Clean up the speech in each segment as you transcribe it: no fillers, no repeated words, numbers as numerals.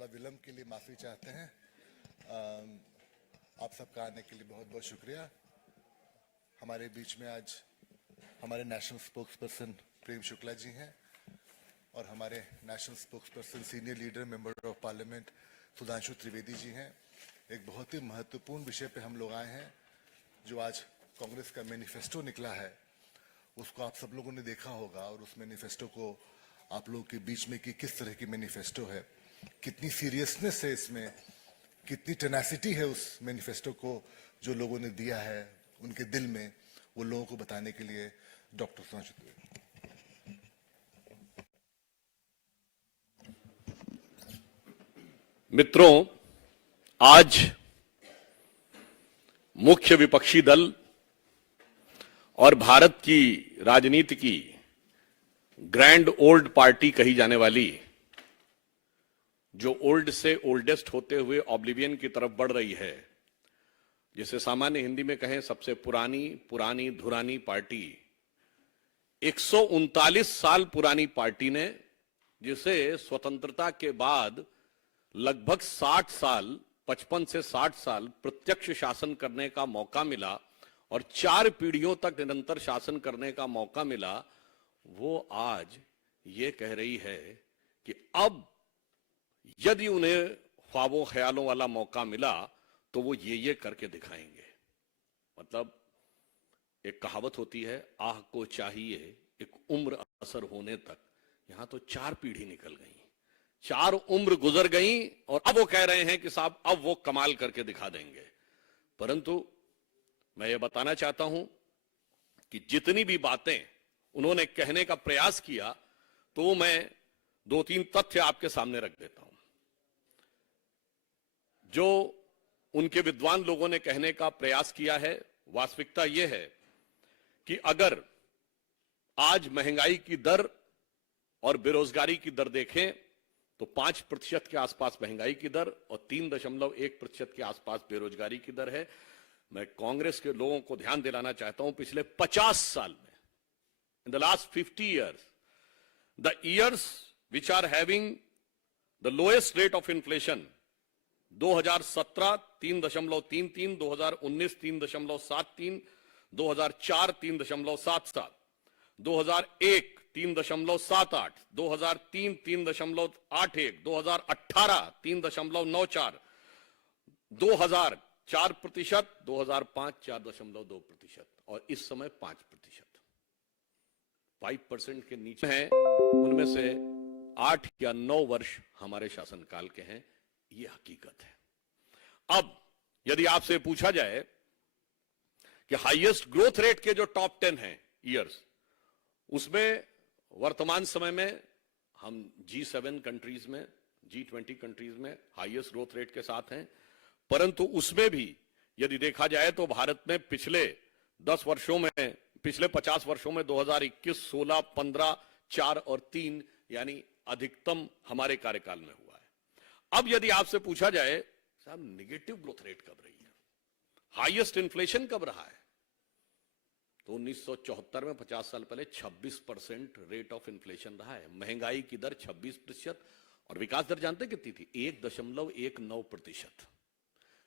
थोड़ा विलंब के लिए माफ़ी चाहते हैं। आप सबका आने के लिए बहुत बहुत शुक्रिया। हमारे बीच में आज हमारे national spokesperson Prem Shukla ji हैं और हमारे national spokesperson senior leader member of parliament Sudhanshu Trivedi ji हैं। एक बहुत ही महत्वपूर्ण विषय पे हम लोग आए हैं। जो आज कांग्रेस का मैनिफेस्टो निकला है उसको आप सब लोगों ने देखा होगा और उस मैनिफेस्टो को आप लोगों के बीच में कि किस तरह की मैनिफेस्टो है, कितनी सीरियसनेस है इसमें, कितनी टेनासिटी है उस मैनिफेस्टो को जो लोगों ने दिया है उनके दिल में, वो लोगों को बताने के लिए डॉक्टर सुधांशु त्रिवेदी। मित्रों, आज मुख्य विपक्षी दल और भारत की राजनीति की ग्रैंड ओल्ड पार्टी कही जाने वाली, जो ओल्ड से ओल्डेस्ट होते हुए ऑब्लिवियन की तरफ बढ़ रही है, जिसे सामान्य हिंदी में कहें सबसे पुरानी पुरानी धुरानी पार्टी, 139 साल पुरानी पार्टी ने, जिसे स्वतंत्रता के बाद लगभग 60 साल 55 से 60 साल प्रत्यक्ष शासन करने का मौका मिला और 4 पीढ़ियों तक निरंतर शासन करने का मौका मिला, वो आज ये कह रही है कि अब यदि उन्हें ख्वाबों ख्यालों वाला मौका मिला तो वो ये करके दिखाएंगे। मतलब एक कहावत होती है, आह को चाहिए एक उम्र असर होने तक। यहां तो 4 पीढ़ी निकल गई, 4 उम्र गुजर गई और अब वो कह रहे हैं कि साहब अब वो कमाल करके दिखा देंगे। परंतु मैं ये बताना चाहता हूं कि जितनी भी बातें उन्होंने कहने का प्रयास किया, तो मैं 2-3 तथ्य आपके सामने रख देता हूं। जो उनके विद्वान लोगों ने कहने का प्रयास किया है, वास्तविकता यह है कि अगर आज महंगाई की दर और बेरोजगारी की दर देखें तो 5% के आसपास महंगाई की दर और 3.1% के आसपास बेरोजगारी की दर है। मैं कांग्रेस के लोगों को ध्यान दिलाना चाहता हूं, पिछले 50 साल में, in the last 50 years, the years which are having the lowest rate of inflation, 2017 3.33, 2019 3.73, 2004 3.77, 2001 3.78, 2003 3.81, 2018 3.94, 2000 4%, 2005 4.2% और इस समय 5%। 5% के नीचे हैं, उनमें से 8 या 9 वर्ष हमारे शासनकाल के हैं। ये हकीकत है। अब यदि आपसे पूछा जाए कि हाईएस्ट ग्रोथ रेट के जो टॉप 10 हैं ईयर्स, उसमें वर्तमान समय में हम G7 कंट्रीज में, G20 कंट्रीज में हाईएस्ट ग्रोथ रेट के साथ हैं। परंतु उसमें भी यदि देखा जाए तो भारत में पिछले 10 वर्षों में, पिछले 50 वर्षों में 2021, 16, 15, 4 और 3 यानी अधिकतम हमारे कार्यकाल में हुआ है। अब यदि आपसे पूछा जाए साहब निगेटिव ग्रोथ रेट कब रही है, हाईएस्ट इन्फ्लेशन कब रहा है, तो 1974 में 50 साल पहले 26% रेट ऑफ इन्फ्लेशन रहा है। महंगाई की दर 26% और विकास दर जानते कितनी थी? 1.19%।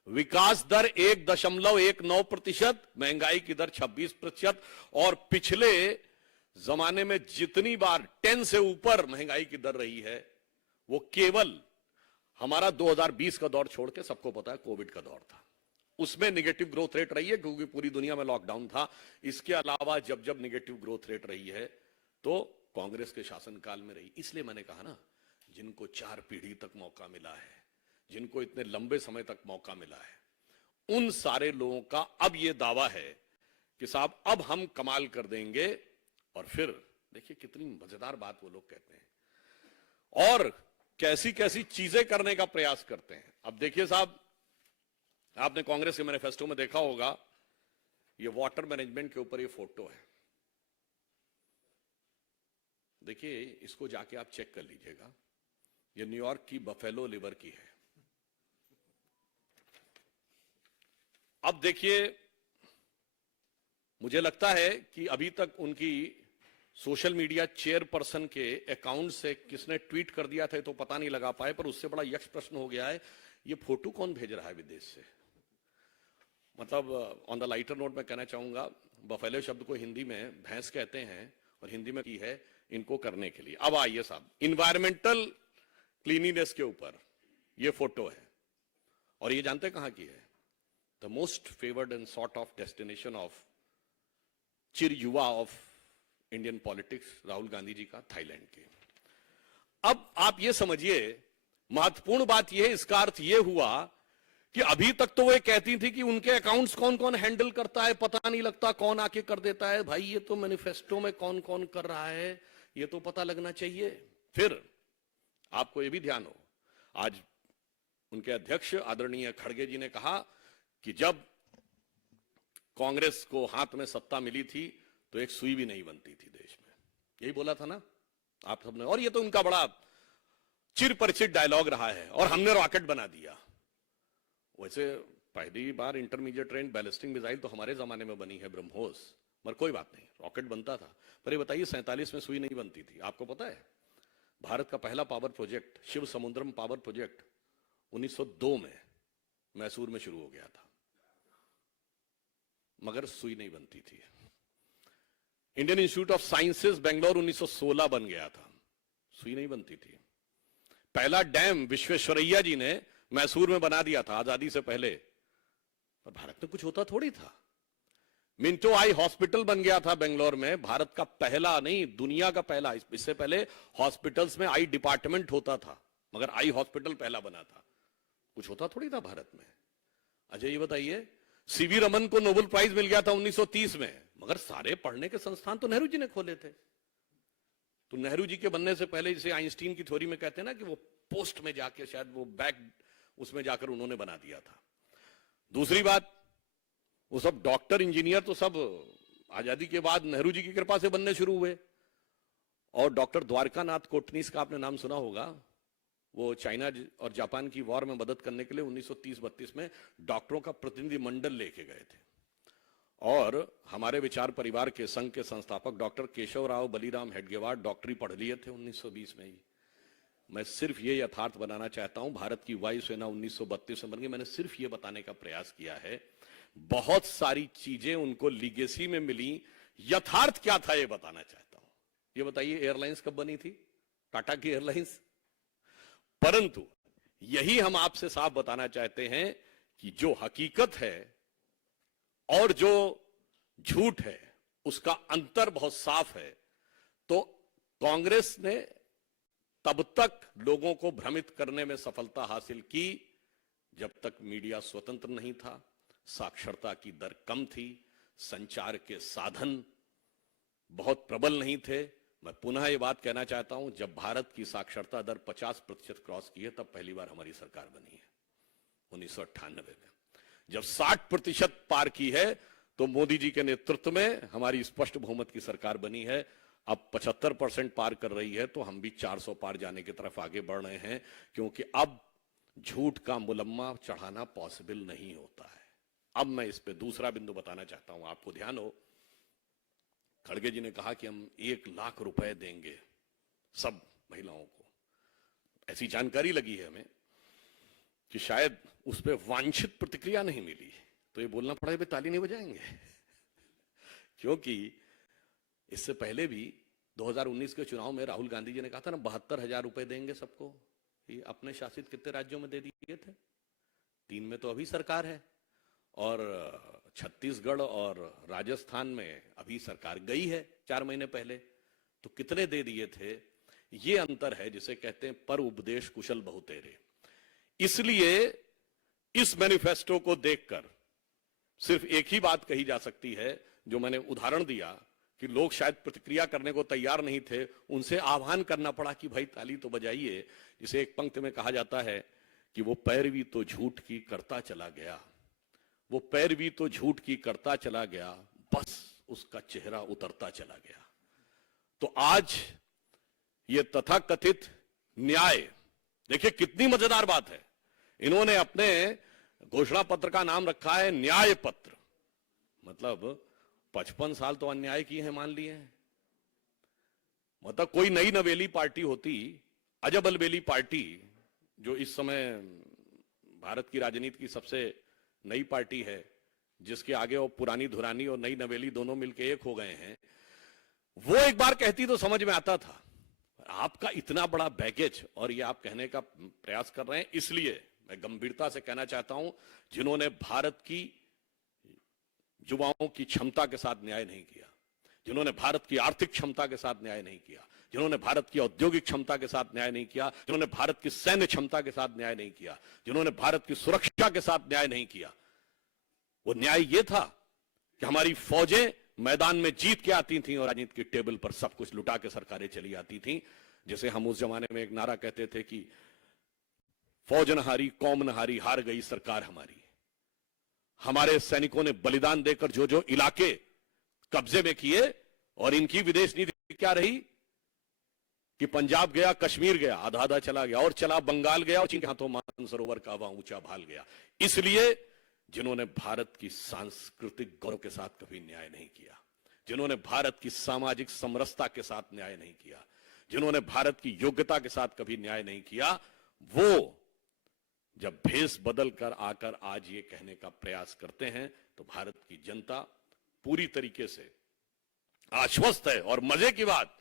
विकास दर 1.19%, महंगाई की दर 26%। और पिछले जमाने में जितनी बार 10 से ऊपर महंगाई की दर रही है वो केवल हमारा 2020 का दौर छोड़ के, सबको पता है कोविड का दौर था, उसमें निगेटिव ग्रोथ रेट रही है क्योंकि पूरी दुनिया में लॉकडाउन था। इसके अलावा जब जब निगेटिव ग्रोथ रेट रही है तो कांग्रेस के शासनकाल में रही। इसलिए मैंने कहा ना, जिनको 4 पीढ़ी तक मौका मिला है, जिनको इतने लंबे समय तक मौका मिला है, उन सारे लोगों का अब यह दावा है कि साहब अब हम कमाल कर देंगे। और फिर देखिए कितनी मजेदार बात वो लोग कहते हैं और कैसी कैसी चीजें करने का प्रयास करते हैं। अब देखिए साहब, आपने कांग्रेस के मैनिफेस्टो में देखा होगा, ये वाटर मैनेजमेंट के ऊपर ये फोटो है। देखिए इसको जाके आप चेक कर लीजिएगा, ये न्यूयॉर्क की बफेलो लिवर की है। अब देखिए, मुझे लगता है कि अभी तक उनकी सोशल मीडिया चेयरपर्सन के अकाउंट से किसने ट्वीट कर दिया था तो पता नहीं लगा पाए, पर उससे बड़ा यक्ष प्रश्न हो गया है, ये फोटो कौन भेज रहा है विदेश से। मतलब ऑन द लाइटर नोट मैं कहना चाहूंगा, बफेलो शब्द को हिंदी में भैंस कहते हैं और हिंदी में की है इनको करने के लिए। अब आइए साहब, इन्वायरमेंटल क्लीनिनेस के ऊपर ये फोटो है और ये जानते कहां की है? The most favoured and sort of destination of चिर युवा of Indian politics Rahul Gandhi ji का, थाईलैंड के। अब आप ये समझिए, महत्वपूर्ण बात यह, इसका अर्थ यह हुआ कि अभी तक तो वे कहती थी कि उनके अकाउंट्स कौन कौन हैंडल करता है पता नहीं लगता, कौन आके कर देता है। भाई ये तो मैनिफेस्टो में कौन कौन कर रहा है ये तो पता लगना चाहिए। फिर आपको ये भी ध्यान हो, आज उनके अध्यक्ष आदरणीय खड़गे जी ने कहा कि जब कांग्रेस को हाथ में सत्ता मिली थी तो एक सुई भी नहीं बनती थी देश में, यही बोला था ना आप सबने। और ये तो उनका बड़ा चिर परिचित डायलॉग रहा है, और हमने रॉकेट बना दिया। वैसे पहली बार इंटरमीडिएट रेंज बैलिस्टिक मिसाइल तो हमारे जमाने में बनी है, ब्रह्मोस, मगर कोई बात नहीं, रॉकेट बनता था। पर ये बताइए 47 में सुई नहीं बनती थी। आपको पता है भारत का पहला पावर प्रोजेक्ट शिव समुद्रम पावर प्रोजेक्ट 1902 में मैसूर में शुरू हो गया था, मगर सुई नहीं बनती थी। Indian institute of sciences Bangalore 1916 बन गया था, सुई नहीं बनती थी। पहला डैम विश्वेश्वरैया जी ने मैसूर में बना दिया था आजादी से पहले, पर भारत में कुछ होता थोड़ी था। मिंटो आई हॉस्पिटल बन गया था बेंगलोर में, भारत का पहला नहीं दुनिया का पहला। इससे पहले हॉस्पिटल्स में आई डिपार्टमेंट होता था, मगर आई हॉस्पिटल पहला बना था। कुछ होता थोड़ी था भारत में। अच्छा ये बताइए, सीवी रमन को नोबेल प्राइज मिल गया था 1930 में, मगर सारे पढ़ने के संस्थान तो नेहरू जी ने खोले थे। तो नेहरू जी के बनने से पहले, जैसे आइंस्टीन की थ्योरी में कहते हैं ना कि वो पोस्ट में जाके शायद वो बैग उसमें जाकर उन्होंने बना दिया था। दूसरी बात, वो सब डॉक्टर इंजीनियर तो सब आजादी के बाद नेहरू जी की कृपा से बनने शुरू हुए। और डॉक्टर द्वारकानाथ कोटनीस का आपने नाम सुना होगा, वो चाइना और जापान की वॉर में मदद करने के लिए 1930-32 में डॉक्टरों का प्रतिनिधि मंडल लेके गए थे। और हमारे विचार परिवार के संघ के संस्थापक डॉक्टर केशव राव बलीराम हेडगेवार डॉक्टरी पढ़ लिए थे 1920 में ही। मैं सिर्फ ये यथार्थ बनाना चाहता हूं, भारत की वायुसेना 1932 में बन गई। मैंने सिर्फ ये बताने का प्रयास किया है, बहुत सारी चीजें उनको लीगेसी में मिली, यथार्थ क्या था ये बताना चाहता हूं। ये बताइए एयरलाइंस कब बनी थी, टाटा की एयरलाइंस। परंतु यही हम आपसे साफ बताना चाहते हैं कि जो हकीकत है और जो झूठ है उसका अंतर बहुत साफ है। तो कांग्रेस ने तब तक लोगों को भ्रमित करने में सफलता हासिल की जब तक मीडिया स्वतंत्र नहीं था, साक्षरता की दर कम थी, संचार के साधन बहुत प्रबल नहीं थे। मैं पुनः ये बात कहना चाहता हूं, जब भारत की साक्षरता दर 50% क्रॉस की है तब पहली बार हमारी सरकार बनी है 1998 में। जब 60% पार की है तो मोदी जी के नेतृत्व में हमारी स्पष्ट बहुमत की सरकार बनी है। अब 75% पार कर रही है तो हम भी 400 पार जाने की तरफ आगे बढ़ रहे हैं, क्योंकि अब झूठ का मुलम्मा चढ़ाना पॉसिबल नहीं होता है। अब मैं इस पे दूसरा बिंदु बताना चाहता हूं, आपको ध्यान हो, खड़गे जी ने कहा कि हम 1 लाख रुपए देंगे सब महिलाओं को। ऐसी जानकारी लगी है हमें कि शायद उस पर वांछित प्रतिक्रिया नहीं मिली, तो ये बोलना पड़ा है ताली नहीं बजाएंगे क्योंकि इससे पहले भी 2019 के चुनाव में राहुल गांधी जी ने कहा था ना 72,000 रुपए देंगे सबको। ये अपने शासित कितने राज्यों में दे दिए थे, 3 में तो अभी सरकार है, और छत्तीसगढ़ और राजस्थान में अभी सरकार गई है 4 महीने पहले, तो कितने दे दिए थे। ये अंतर है जिसे कहते हैं पर उपदेश कुशल बहुतेरे। इसलिए इस मैनिफेस्टो को देखकर सिर्फ एक ही बात कही जा सकती है, जो मैंने उदाहरण दिया कि लोग शायद प्रतिक्रिया करने को तैयार नहीं थे, उनसे आह्वान करना पड़ा कि भाई ताली तो बजाइए। जिसे एक पंक्ति में कहा जाता है कि वो पैरवी तो झूठ की करता चला गया, वो पैरवी तो झूठ की करता चला गया, बस उसका चेहरा उतरता चला गया। तो आज ये तथाकथित न्याय, देखिए कितनी मजेदार बात है, इन्होंने अपने घोषणा पत्र का नाम रखा है न्याय पत्र। मतलब 55 साल तो अन्याय किए हैं मान लिए हैं, मतलब कोई नई नवेली पार्टी होती, अजब अलबेली पार्टी, जो इस समय भारत की राजनीति की सबसे नई पार्टी है, जिसके आगे वो पुरानी धुरानी और नई नवेली दोनों मिलकर एक हो गए हैं, वो एक बार कहती तो समझ में आता था। आपका इतना बड़ा बैगेज और ये आप कहने का प्रयास कर रहे हैं, इसलिए मैं गंभीरता से कहना चाहता हूं, जिन्होंने भारत की युवाओं की क्षमता के साथ न्याय नहीं किया, जिन्होंने भारत की आर्थिक क्षमता के साथ न्याय नहीं किया, जिन्होंने भारत की औद्योगिक क्षमता के साथ न्याय नहीं किया, जिन्होंने भारत की सैन्य क्षमता के साथ न्याय नहीं किया, जिन्होंने भारत की सुरक्षा के साथ न्याय नहीं किया, वो न्याय ये था कि हमारी फौजें मैदान में जीत के आती थीं और राजनीति की टेबल पर सब कुछ लुटा के सरकारें चली आती थीं। जैसे हम उस जमाने में एक नारा कहते थे कि फौज न हारी, कौम न हारी, हार गई सरकार हमारी। हमारे सैनिकों ने बलिदान देकर जो जो इलाके कब्जे में किए, और इनकी विदेश नीति क्या रही कि पंजाब गया, कश्मीर गया, आधा आधा चला गया, और चला बंगाल गया, और चीन के हाथों मानसरोवर का वहां ऊंचा भाल गया। इसलिए जिन्होंने भारत की सांस्कृतिक गौरव के साथ कभी न्याय नहीं किया, जिन्होंने भारत की सामाजिक समरसता के साथ न्याय नहीं किया, जिन्होंने भारत की योग्यता के साथ कभी न्याय नहीं किया, वो जब भेष बदल कर आकर आज ये कहने का प्रयास करते हैं, तो भारत की जनता पूरी तरीके से आश्वस्त है। और मजे की बात,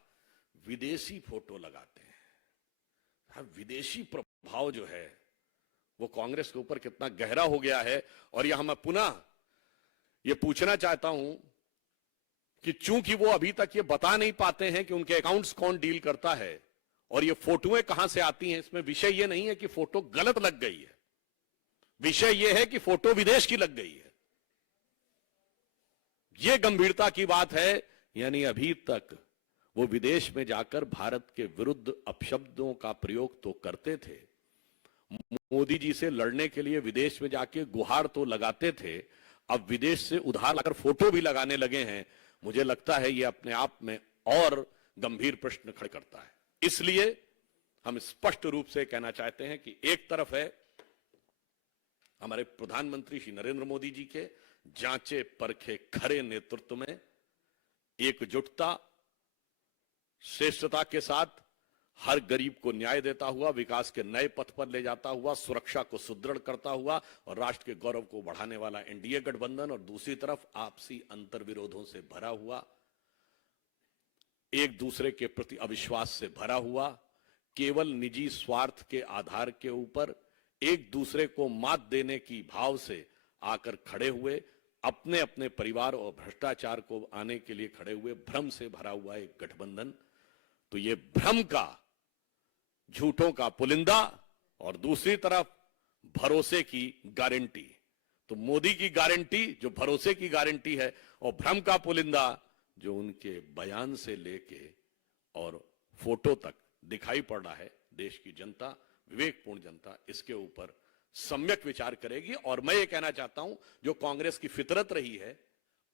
विदेशी फोटो लगाते हैं। हाँ, विदेशी प्रभाव जो है वो कांग्रेस के ऊपर कितना गहरा हो गया है। और यहां मैं पुनः ये पूछना चाहता हूं कि चूंकि वो अभी तक ये बता नहीं पाते हैं कि उनके अकाउंट्स कौन डील करता है और ये फोटोएं कहां से आती हैं, इसमें विषय ये नहीं है कि फोटो गलत लग गई है, विषय ये है कि फोटो विदेश की लग गई है। ये गंभीरता की बात है। यानी अभी तक वो विदेश में जाकर भारत के विरुद्ध अपशब्दों का प्रयोग तो करते थे, मोदी जी से लड़ने के लिए विदेश में जाके गुहार तो लगाते थे, अब विदेश से उधार लाकर फोटो भी लगाने लगे हैं। मुझे लगता है ये अपने आप में और गंभीर प्रश्न खड़े करता है। इसलिए हम स्पष्ट रूप से कहना चाहते हैं कि एक तरफ है हमारे प्रधानमंत्री श्री नरेंद्र मोदी जी के जांचे परखे खरे नेतृत्व में एकजुटता, श्रेष्ठता के साथ हर गरीब को न्याय देता हुआ, विकास के नए पथ पर ले जाता हुआ, सुरक्षा को सुदृढ़ करता हुआ और राष्ट्र के गौरव को बढ़ाने वाला एनडीए गठबंधन, और दूसरी तरफ आपसी अंतर्विरोधों से भरा हुआ, एक दूसरे के प्रति अविश्वास से भरा हुआ, केवल निजी स्वार्थ के आधार के ऊपर एक दूसरे को मात देने की भाव से आकर खड़े हुए, अपने अपने परिवार और भ्रष्टाचार को आने के लिए खड़े हुए, भ्रम से भरा हुआ एक गठबंधन। तो ये भ्रम का, झूठों का पुलिंदा और दूसरी तरफ भरोसे की गारंटी। तो मोदी की गारंटी जो भरोसे की गारंटी है, और भ्रम का पुलिंदा जो उनके बयान से लेके और फोटो तक दिखाई पड़ रहा है। देश की जनता, विवेकपूर्ण जनता, इसके ऊपर सम्यक विचार करेगी। और मैं ये कहना चाहता हूं, जो कांग्रेस की फितरत रही है,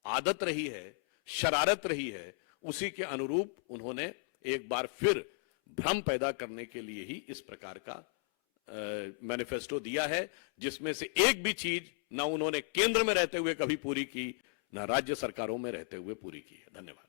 आदत रही है, शरारत रही है, उसी के अनुरूप उन्होंने एक बार फिर भ्रम पैदा करने के लिए ही इस प्रकार का मैनिफेस्टो दिया है, जिसमें से एक भी चीज ना उन्होंने केंद्र में रहते हुए कभी पूरी की, ना राज्य सरकारों में रहते हुए पूरी की है। धन्यवाद।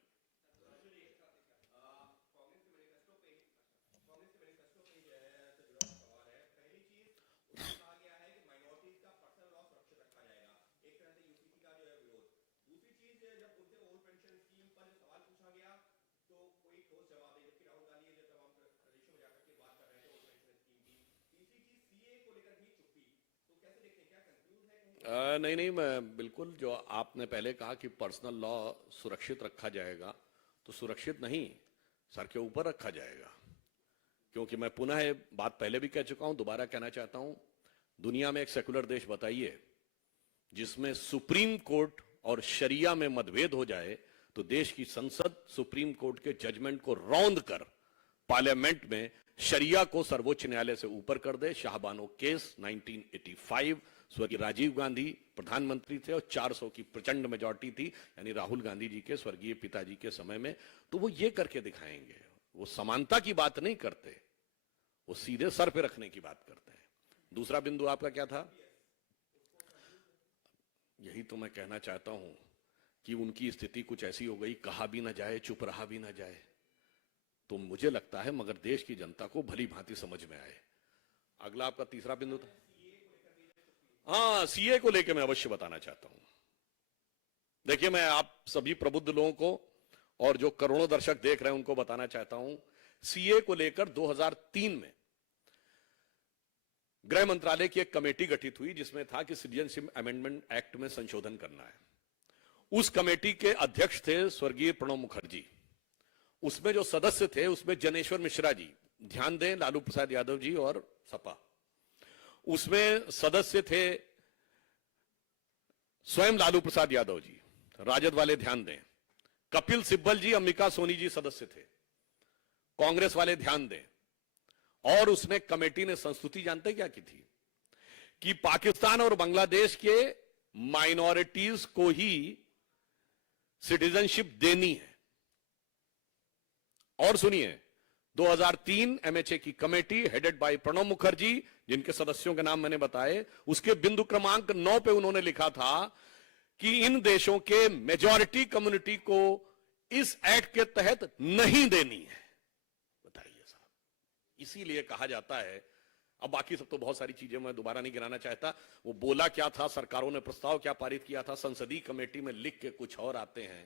नहीं नहीं, मैं बिल्कुल, जो आपने पहले कहा कि पर्सनल लॉ सुरक्षित रखा जाएगा, तो सुरक्षित नहीं, सर के ऊपर रखा जाएगा। क्योंकि मैं पुनः ये बात पहले भी कह चुका हूं, दोबारा कहना चाहता हूं, दुनिया में एक सेकुलर देश बताइए जिसमें सुप्रीम कोर्ट और शरिया में मतभेद हो जाए तो देश की संसद सुप्रीम कोर्ट के जजमेंट को रौंद कर पार्लियामेंट में शरिया को सर्वोच्च न्यायालय से ऊपर कर दे। शाहबानो केस 1985, स्वर्गीय राजीव गांधी प्रधानमंत्री थे और 400 की प्रचंड मेजॉरिटी थी, यानी राहुल गांधी जी के स्वर्गीय पिताजी के समय में। तो वो ये करके दिखाएंगे, वो समानता की बात नहीं करते, वो सीधे सर पे रखने की बात करते हैं। दूसरा बिंदु आपका क्या था? यही तो मैं कहना चाहता हूं कि उनकी स्थिति कुछ ऐसी हो गई, कहा भी ना जाए, चुप रहा भी ना जाए। तो मुझे लगता है मगर देश की जनता को भली भांति समझ में आए। अगला आपका तीसरा बिंदु था, हाँ, सीए को लेकर मैं अवश्य बताना चाहता हूं। देखिए, मैं आप सभी प्रबुद्ध लोगों को और जो करोड़ों दर्शक देख रहे हैं उनको बताना चाहता हूं, सीए को लेकर 2003 में गृह मंत्रालय की एक कमेटी गठित हुई जिसमें था कि सिटीजनशिप अमेंडमेंट एक्ट में संशोधन करना है। उस कमेटी के अध्यक्ष थे स्वर्गीय प्रणब मुखर्जी। उसमें जो सदस्य थे उसमें जनेश्वर मिश्रा जी, ध्यान दें, लालू प्रसाद यादव जी और सपा। उसमें सदस्य थे स्वयं लालू प्रसाद यादव जी, राजद वाले ध्यान दें। कपिल सिब्बल जी, अंबिका सोनी जी सदस्य थे, कांग्रेस वाले ध्यान दें। और उसमें कमेटी ने संस्तुति जानते क्या की थी कि पाकिस्तान और बांग्लादेश के माइनॉरिटीज को ही सिटीजनशिप देनी है। और सुनिए, 2003 एमएचए की committee headed by Pranab Mukherjee, जिनके सदस्यों के नाम मैंने बताए, उसके बिंदु क्रमांक 9 पे उन्होंने लिखा था कि इन देशों के मेजॉरिटी कम्युनिटी को इस एक्ट के तहत नहीं देनी है। बताइए साहब, इसीलिए कहा जाता है, अब बाकी सब तो बहुत सारी चीजें मैं दोबारा नहीं गिनाना चाहता, वो बोला क्या था, सरकारों ने प्रस्ताव क्या पारित किया था, संसदीय कमेटी में लिख के कुछ और आते हैं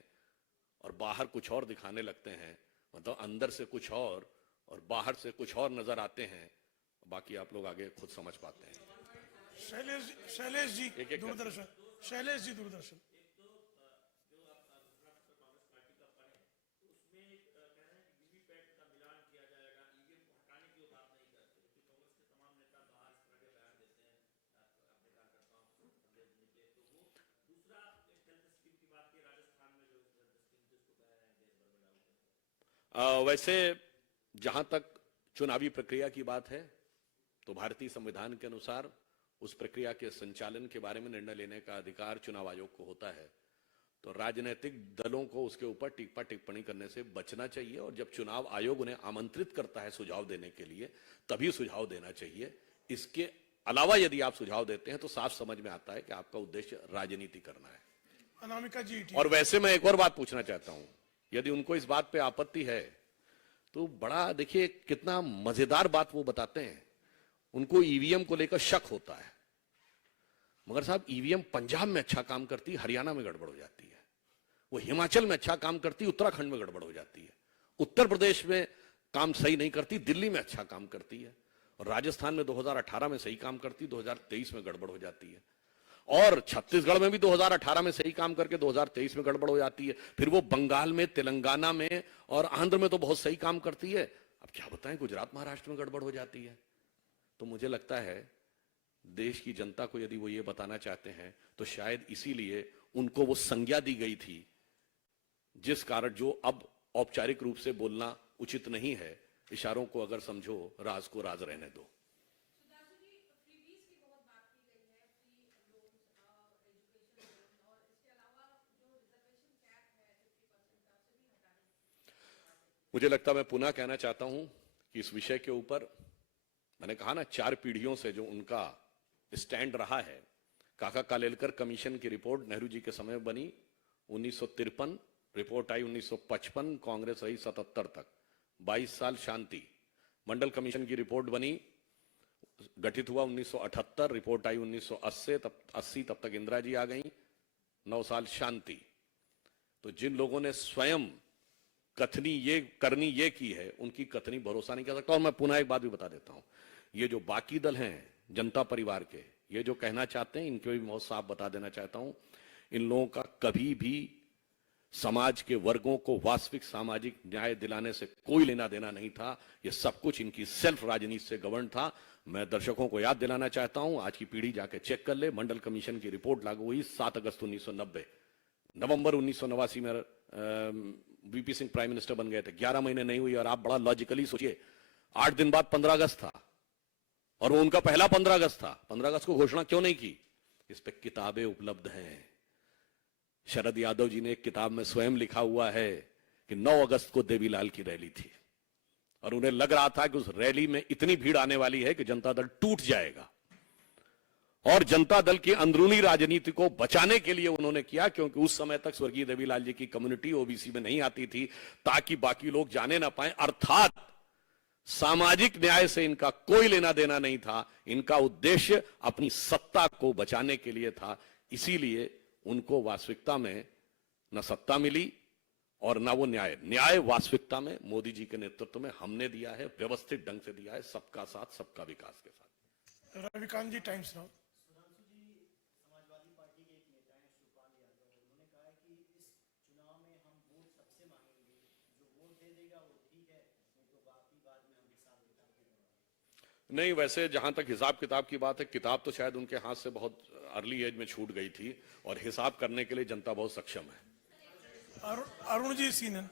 और बाहर कुछ और दिखाने लगते हैं। मतलब अंदर से कुछ और बाहर से कुछ और नजर आते हैं। बाकी आप लोग आगे खुद समझ पाते हैं। शैलेश जी दूरदर्शन, शैलेश जी दूरदर्शन। वैसे जहां तक चुनावी प्रक्रिया की बात है तो भारतीय संविधान के अनुसार उस प्रक्रिया के संचालन के बारे में निर्णय लेने का अधिकार चुनाव आयोग को होता है। तो राजनीतिक दलों को उसके ऊपर टिप्पा टिप्पणी करने से बचना चाहिए और जब चुनाव आयोग उन्हें आमंत्रित करता है सुझाव देने के लिए तभी सुझाव देना चाहिए। इसके अलावा यदि आप सुझाव देते हैं तो साफ समझ में आता है कि आपका उद्देश्य राजनीति करना है। अनामिका जी। और वैसे मैं एक और बात पूछना चाहता हूं, यदि उनको इस बात पे आपत्ति है तो बड़ा देखिए कितना मजेदार बात वो बताते हैं। उनको ईवीएम को लेकर शक होता है, मगर साहब ईवीएम पंजाब में अच्छा काम करती, हरियाणा में गड़बड़ हो जाती है। वो हिमाचल में अच्छा काम करती, उत्तराखंड में गड़बड़ हो जाती है। उत्तर प्रदेश में काम सही नहीं करती, दिल्ली में अच्छा काम करती है। और राजस्थान में 2018 में सही काम करती, 2023 में गड़बड़ हो जाती है। और छत्तीसगढ़ में भी 2018 में सही काम करके 2023 में गड़बड़ हो जाती है। फिर वो बंगाल में, तेलंगाना में और आंध्र में तो बहुत सही काम करती है। अब क्या बताएं, गुजरात महाराष्ट्र में गड़बड़ हो जाती है। तो मुझे लगता है देश की जनता को यदि वो ये बताना चाहते हैं तो शायद इसीलिए उनको वो संज्ञा दी गई थी जिस कारण जो अब औपचारिक रूप से बोलना उचित नहीं है। इशारों को अगर समझो, राज को राज रहने दो। मुझे लगता है मैं पुनः कहना चाहता हूं कि इस विषय के ऊपर मैंने कहा ना, 4 पीढ़ियों से जो उनका स्टैंड रहा है। काका कालेलकर कमीशन की रिपोर्ट नेहरू जी के समय बनी 1953, रिपोर्ट आई 1955, कांग्रेस रही 77 तक, 22 साल शांति। मंडल कमीशन की रिपोर्ट बनी, गठित हुआ 1978, रिपोर्ट आई 1980, तब तक इंदिरा जी आ गई, 9 साल शांति। तो जिन लोगों ने स्वयं करनी ये की है, उनकी कथनी भरोसा नहीं कर सकता। और मैं पुनः एक बात भी बता देता हूं, ये जो बाकी दल हैं जनता परिवार के, ये जो कहना चाहते हैं, इनके भी बहुत साफ बता देना चाहता हूं, इन लोगों का कभी भी समाज के वर्गों को वास्तविक सामाजिक न्याय दिलाने से कोई लेना देना नहीं था। ये सब कुछ इनकी सेल्फ राजनीति से गवर्न था। मैं दर्शकों को याद दिलाना चाहता हूं, आज की पीढ़ी जाके चेक कर ले, मंडल कमीशन की रिपोर्ट लागू हुई 7 अगस्त 1990। नवंबर 1989 में वीपी सिंह प्राइम मिनिस्टर बन गए थे, 11 महीने नहीं हुई। और आप बड़ा लॉजिकली सोचिए, 8 दिन बाद 15 अगस्त था और वो उनका पहला 15 अगस्त था। 15 अगस्त को घोषणा क्यों नहीं की? इस पे किताबें उपलब्ध हैं। शरद यादव जी ने एक किताब में स्वयं लिखा हुआ है कि 9 अगस्त को देवीलाल की रैली थी और उन्हें लग रहा था कि उस रैली में इतनी भीड़ आने वाली है कि जनता दल टूट जाएगा। और जनता दल की अंदरूनी राजनीति को बचाने के लिए उन्होंने किया, क्योंकि उस समय तक स्वर्गीय देवीलाल जी की कम्युनिटी ओबीसी में नहीं आती थी, ताकि बाकी लोग जाने ना पाए। अर्थात सामाजिक न्याय से इनका कोई लेना देना नहीं था, इनका उद्देश्य अपनी सत्ता को बचाने के लिए था। इसीलिए उनको वास्तविकता में न सत्ता मिली और ना वो न्याय वास्तविकता में मोदी जी के नेतृत्व में हमने दिया है, व्यवस्थित ढंग से दिया है, सबका साथ सबका विकास के साथ। रविकांत जी, टाइम्स नाउ। नहीं, वैसे जहां तक हिसाब किताब की बात है, किताब तो शायद उनके हाथ से बहुत अर्ली एज में छूट गई थी, और हिसाब करने के लिए जनता बहुत सक्षम है। अरुण जी, सीनन।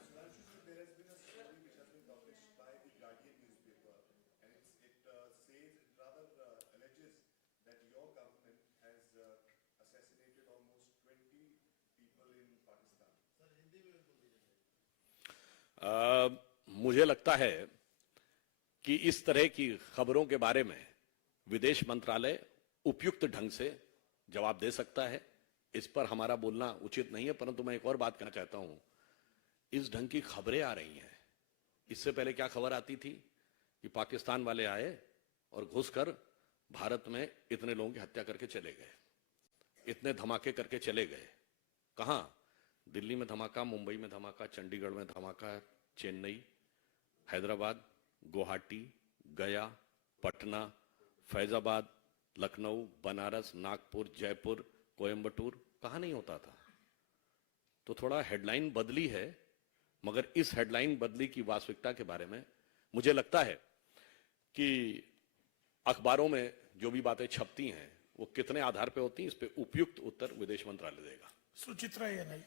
मुझे लगता है कि इस तरह की खबरों के बारे में विदेश मंत्रालय उपयुक्त ढंग से जवाब दे सकता है। इस पर हमारा बोलना उचित नहीं है, परंतु मैं एक और बात कहना चाहता हूं। इस ढंग की खबरें आ रही हैं। इससे पहले क्या खबर आती थी कि पाकिस्तान वाले आए और घुसकर भारत में इतने लोगों की हत्या करके चले गए, इतने धमाके करके चले गए। कहां? दिल्ली में धमाका, मुंबई में धमाका, चंडीगढ़ में धमाका, चेन्नई, हैदराबाद, गुवाहाटी, गया, पटना, फैजाबाद, लखनऊ, बनारस, नागपुर, जयपुर, कोयंबटूर, कहां नहीं होता था। तो थोड़ा हेडलाइन बदली है, मगर इस हेडलाइन बदली की वास्तविकता के बारे में मुझे लगता है कि अखबारों में जो भी बातें छपती हैं वो कितने आधार पे होती हैं, इस पे उपयुक्त उत्तर विदेश मंत्रालय देगा। सुचित्रा, ये नहीं।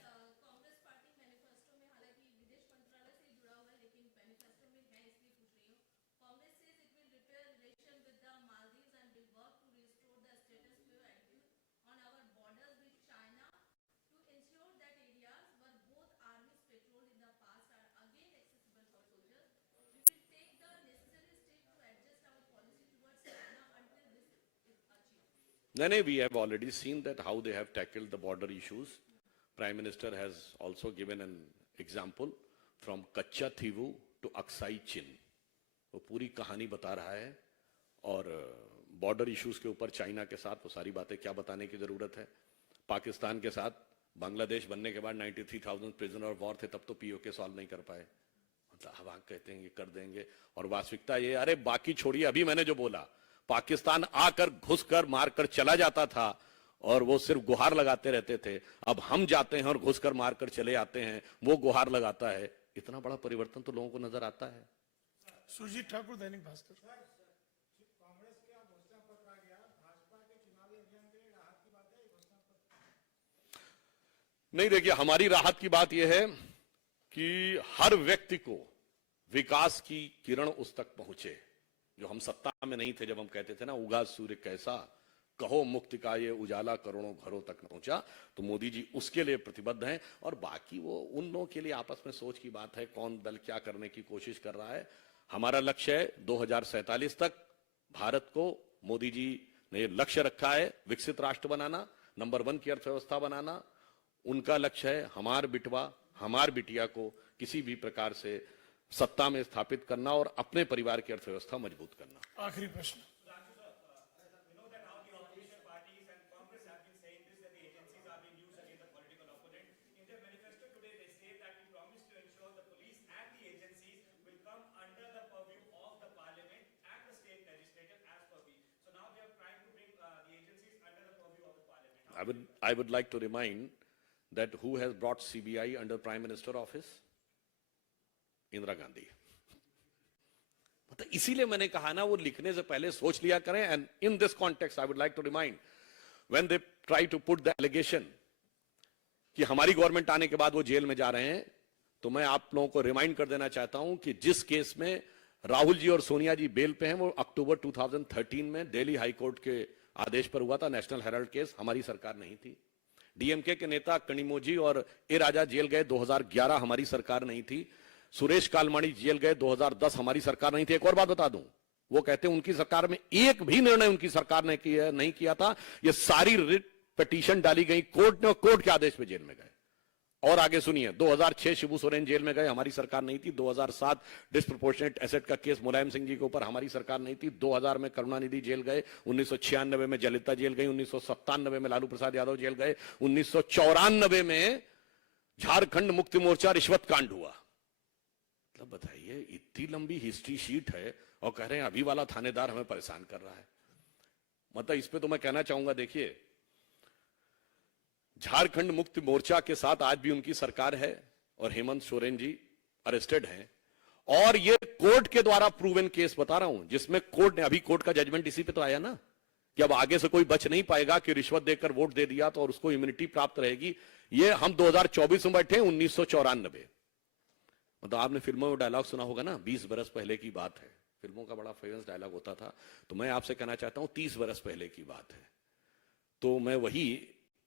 No, we have already seen that how they have tackled the border issues. Prime Minister has also given an example from Kacha Thivu to Aksai Chin. वो पूरी कहानी बता रहा है, और बॉर्डर इश्यूज के ऊपर चाइना के साथ वो सारी बातें क्या बताने की जरूरत है। पाकिस्तान के साथ बांग्लादेश बनने के बाद 93,000 प्रिजनर ऑफ वॉर थे, तब तो पीओके सॉल्व नहीं कर पाए। मतलब अब आप कहते हैं ये कर देंगे, और वास्तविकता ये, अरे बाकी छोड़िए, अभी मैंने जो बोला, पाकिस्तान आकर घुसकर मारकर चला जाता था और वो सिर्फ गुहार लगाते रहते थे। अब हम जाते हैं और घुसकर मारकर चले आते हैं, वो गुहार लगाता है। इतना बड़ा परिवर्तन तो लोगों को नजर आता है। सुरजीत ठाकुर, दैनिक भास्कर। नहीं, देखिए, हमारी राहत की बात यह है कि हर व्यक्ति को विकास की किरण उस तक पहुंचे। जो हम सत्ता में नहीं थे, जब हम कहते थे ना, उगा सूर्य कैसा, कहो मुक्ति का ये उजाला करोड़ों घरों तक न पहुंचा, तो मोदी जी उसके लिए प्रतिबद्ध हैं। और बाकी वो उन लोगों के लिए आपस में सोच की बात है, कौन दल क्या करने की कोशिश कर रहा है। हमारा लक्ष्य है 2047 तक भारत को, मोदी जी ने लक्ष्य रखा है विकसित राष्ट्र बनाना, नंबर 1 की अर्थव्यवस्था बनाना। उनका लक्ष्य है हमार बिटवा हमार बिटिया को किसी भी प्रकार से सत्ता में स्थापित करना और अपने परिवार की अर्थव्यवस्था मजबूत करना। आखिरी प्रश्न। I would like to remind that who has brought CBI under Prime Minister office? Indira Gandhi. मतलब इसीलिए मैंने कहा ना, वो लिखने से पहले सोच लिया करें। And in this context I would like to remind, when they try to put the allegation कि हमारी गवर्नमेंट आने के बाद वो जेल में जा रहे हैं, तो मैं आप लोगों को रिमाइंड कर देना चाहता हूं कि जिस केस में राहुल जी और सोनिया जी बेल पे हैं, वो अक्टूबर 2013 में दिल्ली हाई कोर्ट के आदेश पर हुआ था, नेशनल हेराल्ड केस। हमारी सरकार नहीं थी। डीएमके के नेता कनिमोझी और ए राजा जेल गए 2011, हमारी सरकार नहीं थी। सुरेश कालमाणी जेल गए 2010, हमारी सरकार नहीं थी। एक और बात बता दूं, वो कहते हैं उनकी सरकार में एक भी निर्णय उनकी सरकार ने नहीं किया था। ये सारी रिट पिटीशन डाली गई कोर्ट ने और कोर्ट के आदेश पे जेल में गए। और आगे सुनिए, 2006 शिबू सोरेन जेल में गए, हमारी सरकार नहीं थी। 2007 डिस्प्रोपोर्शनेट एसेट का केस मुलायम सिंह जी के ऊपर, हमारी सरकार नहीं थी। 2000 में करुणानिधि जेल गए, 1996 में जयललिता जेल गई, 1997 में लालू प्रसाद यादव जेल गए, 1994 में झारखंड मुक्ति मोर्चा रिश्वत कांड हुआ। मतलब बताइए, इतनी लंबी हिस्ट्री शीट है और कह रहे हैं अभी वाला थानेदार हमें परेशान कर रहा है। मतलब इस पे तो मैं कहना चाहूंगा, देखिए झारखंड मुक्ति मोर्चा के साथ आज भी उनकी सरकार है और हेमंत सोरेन जी अरेस्टेड हैं। और ये कोर्ट के द्वारा प्रूवन केस बता रहा हूं, जिसमें कोर्ट ने, अभी कोर्ट का जजमेंट इसी पे तो आया ना कि अब आगे से कोई बच नहीं पाएगा कि रिश्वत देकर वोट दे दिया तो और उसको इम्यूनिटी प्राप्त रहेगी। ये हम 2024 में बैठे, 1994। मतलब आपने फिल्मों में डायलॉग सुना होगा ना, 20 बरस पहले की बात है। फिल्मों का बड़ा फेमस डायलॉग होता था। तो मैं आपसे कहना चाहता हूं 30 बरस पहले की बात है। तो मैं वही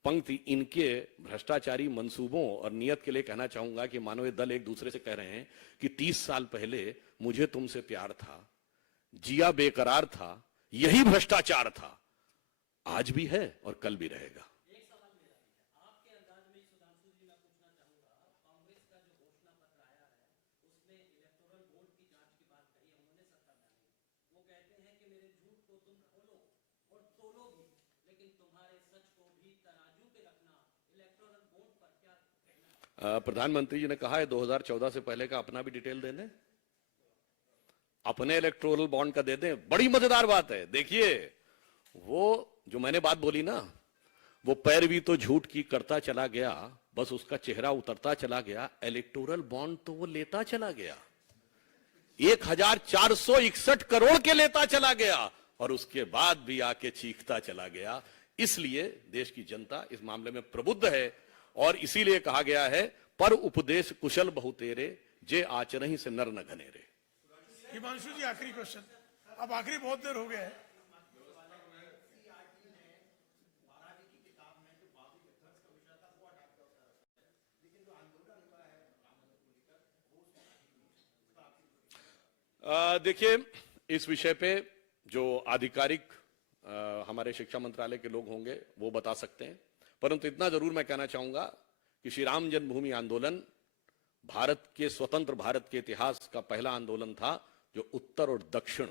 पंक्ति इनके भ्रष्टाचारी मंसूबों और नियत के लिए कहना चाहूंगा कि मानो ये दल एक दूसरे से कह रहे हैं कि 30 साल पहले मुझे तुमसे प्यार था, जिया बेकरार था, यही भ्रष्टाचार था, आज भी है और कल भी रहेगा। प्रधानमंत्री जी ने कहा है 2014 से पहले का अपना भी डिटेल दे दें, अपने इलेक्टोरल बॉन्ड का दे दें। बड़ी मजेदार बात है, देखिए वो जो मैंने बात बोली ना, वो पैरवी तो झूठ की करता चला गया, बस उसका चेहरा उतरता चला गया, इलेक्टोरल बॉन्ड तो वो लेता चला गया, 1461 करोड़ के लेता चला गया और उसके बाद भी आके चीखता चला गया। इसलिए देश की जनता इस मामले में प्रबुद्ध है और इसीलिए कहा गया है, पर उपदेश कुशल बहु तेरे, जे आचरहि से नर न घनेरे। हिमांशु जी आखिरी क्वेश्चन, अब आखिरी बहुत देर हो गया है। देखिए, इस विषय पे जो आधिकारिक हमारे शिक्षा मंत्रालय के लोग होंगे वो बता सकते हैं, परंतु इतना जरूर मैं कहना चाहूंगा कि श्री राम जन्मभूमि आंदोलन भारत के स्वतंत्र भारत के इतिहास का पहला आंदोलन था जो उत्तर और दक्षिण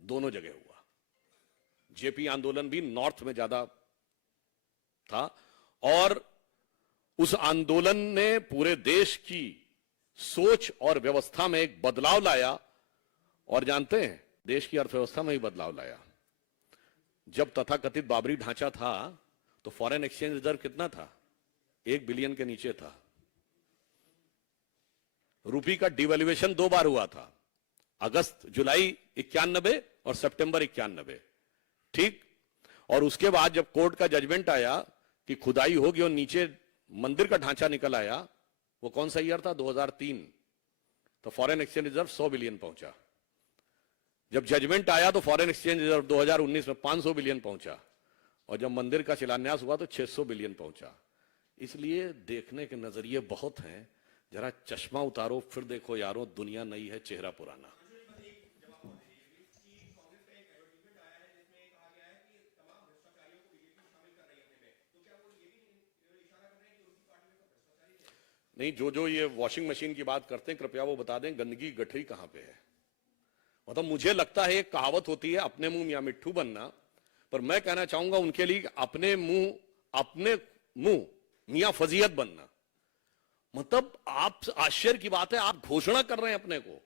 दोनों जगह हुआ। जेपी आंदोलन भी नॉर्थ में ज्यादा था और उस आंदोलन ने पूरे देश की सोच और व्यवस्था में एक बदलाव लाया और जानते हैं देश की अर्थव्यवस्था में ही बदलाव लाया। जब तथाकथित बाबरी ढांचा था तो फॉरेन एक्सचेंज रिजर्व कितना था? 1 बिलियन के नीचे था। रुपये का डिवैल्यूएशन 2 बार हुआ था, अगस्त जुलाई 91 और सितंबर 91, ठीक। और उसके बाद जब कोर्ट का जजमेंट आया कि खुदाई होगी और नीचे मंदिर का ढांचा निकल आया, वो कौन सा ईयर था? 2003। तो फॉरेन एक्सचेंज रिजर्व 100 बिलियन पहुंचा। जब जजमेंट आया तो फॉरेन एक्सचेंज रिजर्व 2019 में 500 बिलियन पहुंचा और जब मंदिर का शिलान्यास हुआ तो 600 बिलियन पहुंचा। इसलिए देखने के नजरिए बहुत हैं, जरा चश्मा उतारो फिर देखो यारो, दुनिया नई है चेहरा पुराना। नहीं, जो ये वॉशिंग मशीन की बात करते हैं कृपया वो बता दें गंदगी गठरी कहां पे है। मतलब मुझे लगता है एक कहावत होती है अपने मुंह मियां मिट्ठू बनना, पर मैं कहना चाहूंगा उनके लिए अपने मुंह मियां फजीयत बनना। मतलब आप आश्चर्य की बात है, आप घोषणा कर रहे हैं अपने को,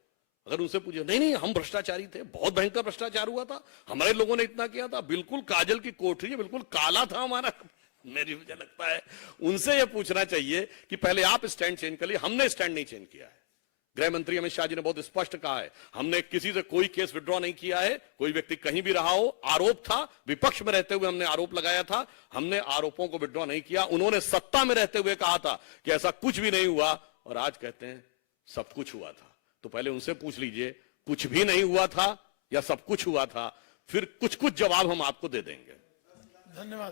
अगर उनसे पूछे नहीं हम भ्रष्टाचारी थे, बहुत भयंकर भ्रष्टाचार हुआ था, हमारे लोगों ने इतना किया था, बिल्कुल काजल की कोठरी, बिल्कुल काला था हमारा। मुझे लगता है उनसे यह पूछना चाहिए कि पहले आप स्टैंड चेंज कर लिए, हमने स्टैंड नहीं चेंज किया है। गृह मंत्री अमित शाह जी ने बहुत स्पष्ट कहा है, हमने किसी से कोई केस विड्रॉ नहीं किया है, कोई व्यक्ति कहीं भी रहा हो, आरोप था, विपक्ष में रहते हुए हमने आरोप लगाया था, हमने आरोपों को विड्रॉ नहीं किया। उन्होंने सत्ता में रहते हुए कहा था कि ऐसा कुछ भी नहीं हुआ और आज कहते हैं सब कुछ हुआ था। तो पहले उनसे पूछ लीजिए कुछ भी नहीं हुआ था या सब कुछ हुआ था, फिर कुछ जवाब हम आपको दे देंगे। धन्यवाद।